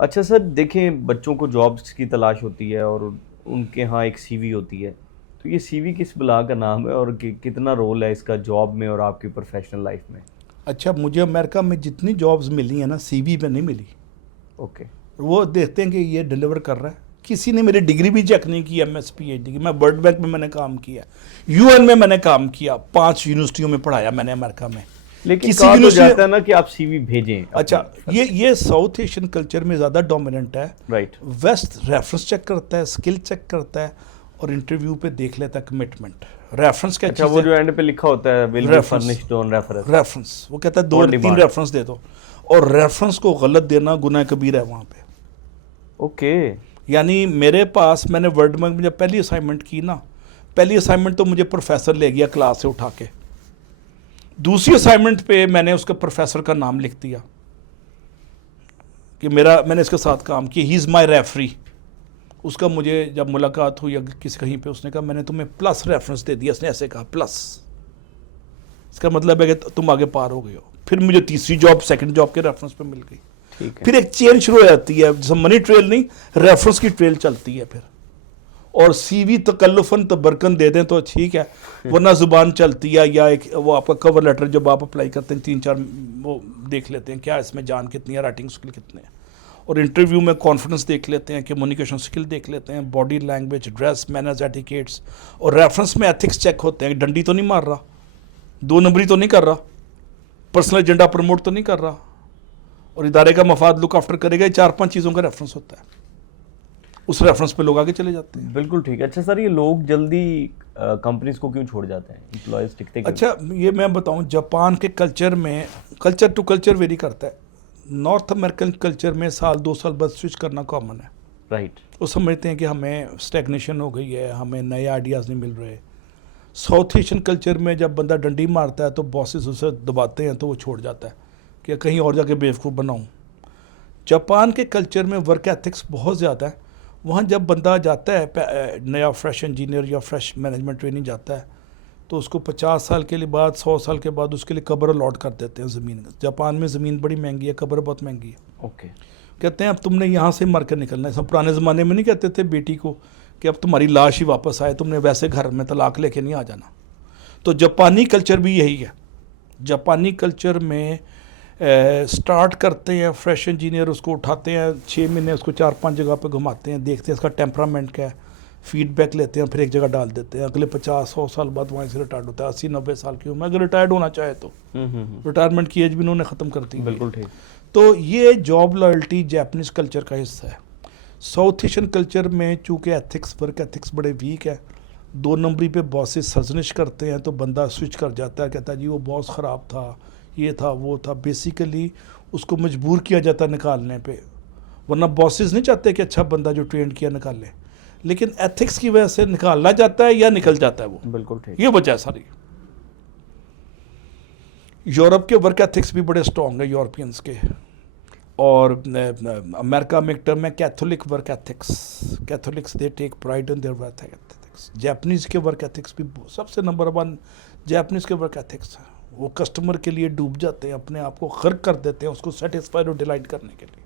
अच्छा सर, देखें बच्चों को जॉब्स की तलाश होती है और उनके यहाँ एक सीवी होती है, तो ये सीवी किस बला का नाम है और कितना रोल है इसका जॉब में और आपकी प्रोफेशनल लाइफ में? अच्छा, मुझे अमेरिका में जितनी जॉब्स मिली हैं ना, सीवी पे नहीं मिली। ओके। वो देखते हैं कि ये डिलीवर कर रहा है। किसी ने मेरी डिग्री भी चेक नहीं की, एमएस पीएचडी की। मैं वर्ल्ड बैंक में मैंने काम किया, यूएन में मैंने काम किया, 5 यूनिवर्सिटियों में पढ़ाया मैंने अमेरिका में। लेकिन किसी कहा तो यूनिवर्सिटी। जाता है ना कि आप सीवी भेजें अच्छा, अपनी ये तरफ ये साउथ एशियन कल्चर में ज़्यादा डोमिनेंट है। से। राइट। वेस्ट रेफरेंस चेक करता है, स्किल चेक करता है, और इंटरव्यू पे देख लेता है कमिटमेंट। रेफरेंस क्या अच्छा, चीज़ वो है? जो एंड पे लिखा होता है will be reference. Furnished on reference. Reference वो कहता है 2 ऑन 3 डिमांड। रेफरेंस दे दो। और रेफरेंस को गलत देना गुनाह कबीर है वहाँ पे। ओके। यानी मेरे पास, मैंने वर्ल्ड बैंक में जब पहली असाइनमेंट की ना, पहली असाइनमेंट तो मुझे प्रोफेसर ले गया क्लास से उठा के। दूसरी असाइनमेंट पे मैंने उसके प्रोफेसर का नाम लिख दिया कि मैंने इसके साथ काम किया, ही इज़ माई रेफरी। उसका मुझे जब मुलाकात हुई या किसी कहीं पे, उसने कहा मैंने तुम्हें प्लस रेफरेंस दे दिया। उसने ऐसे कहा प्लस, इसका मतलब है कि तुम आगे पार हो गए हो। फिर मुझे तीसरी जॉब, सेकंड जॉब के रेफरेंस पे मिल गई। ठीक है। फिर एक चेन शुरू हो जाती है, जैसे मनी ट्रेल नहीं, रेफरेंस की ट्रेल चलती है फिर। और सीवी तकल्लुफन तबरकन दे दें तो ठीक है, वरना जुबान चलती है। या एक वो आपका कवर लेटर जब आप अप्लाई करते हैं, 3 4 वो देख लेते हैं क्या इसमें जान कितनी है, राइटिंग स्किल कितने हैं। और इंटरव्यू में कॉन्फिडेंस देख लेते हैं, कम्युनिकेशन स्किल देख लेते हैं, body language, dress, manners, etiquettes. और रेफरेंस में एथिक्स चेक होते हैं, डंडी तो नहीं मार रहा, 2 नंबरी तो नहीं कर रहा, पर्सनल एजेंडा प्रमोट तो नहीं कर रहा, और इदारे का मफाद लुक आफ्टर करेगा। 4 5 चीज़ों का रेफरेंस होता है। उस रेफरेंस पे लोग आगे चले जाते हैं। बिल्कुल ठीक है। अच्छा सर, ये लोग जल्दी कंपनीज को क्यों छोड़ जाते हैं, एम्प्लॉयज टिकते क्यों? अच्छा, ये मैं बताऊं, जापान के कल्चर में, कल्चर टू कल्चर वेरी करता है। नॉर्थ अमेरिकन कल्चर में साल 2 साल बाद स्विच करना कॉमन है। राइट। वो समझते हैं कि हमें स्टैग्नेशन हो गई है, हमें नए आइडियाज़ नहीं मिल रहे। साउथ एशियन कल्चर में जब बंदा डंडी मारता है तो बॉसेस उसे दबाते हैं, तो वो छोड़ जाता है कि कहीं और जाके बेवकूफ़ बनाऊं। जापान के कल्चर में वर्क एथिक्स बहुत ज़्यादा है। वहाँ जब बंदा जाता है, नया फ्रेश इंजीनियर या फ्रेश मैनेजमेंट ट्रेनिंग जाता है, तो उसको 50 साल के लिए बाद, 100 साल के बाद उसके लिए कब्र अलॉट कर देते हैं ज़मीन। जापान में ज़मीन बड़ी महंगी है, कब्र बहुत महंगी है। ओके। कहते हैं अब तुमने यहाँ से मर कर निकलना है। सब पुराने ज़माने में नहीं कहते थे बेटी को कि अब तुम्हारी लाश ही वापस आए, तुमने वैसे घर में तलाक लेके नहीं आ जाना। तो जापानी कल्चर भी यही है। जापानी कल्चर में स्टार्ट करते हैं फ्रेश इंजीनियर, उसको उठाते हैं 6 महीने, उसको 4 5 जगह पे घुमाते हैं, देखते हैं इसका टेम्परामेंट क्या है, फीडबैक लेते हैं, फिर एक जगह डाल देते हैं। अगले 50 100 साल बाद वहाँ से रिटायर्ड होता है, 80 90 साल की उम्र। अगर रिटायर्ड होना चाहे तो रिटायरमेंट की एज भी उन्होंने ख़त्म कर दी। बिल्कुल ठीक। तो ये जॉब लॉयल्टी जापानीज़ कल्चर का हिस्सा है। साउथ एशियन कल्चर में चूँकि एथिक्स, वर्क एथिक्स बड़े वीक है, 2 नंबरी पे बॉसेस सजनिश करते हैं, तो बंदा स्विच कर जाता है, कहता है जी वो बॉस ख़राब था, ये था वो था। बेसिकली उसको मजबूर किया जाता है निकालने पे, वरना बॉसेस नहीं चाहते कि अच्छा बंदा जो ट्रेंड किया निकाले, लेकिन एथिक्स की वजह से निकालना जाता है या निकल जाता है वो। बिल्कुल ठीक। ये वजह है सारी। यूरोप के वर्क एथिक्स भी बड़े स्ट्रॉन्ग है, यूरोपियंस के। और अमेरिका में एक टर्म है Catholic work ethics. Catholics they take pride in their work ethics. Japanese के वर्क एथिक्स भी सबसे नंबर 1 जापानीज़ के वर्क एथिक्स है। वो कस्टमर के लिए डूब जाते हैं, अपने आप को गर्क कर देते हैं उसको सेटिस्फाइड और डिलाइट करने के लिए।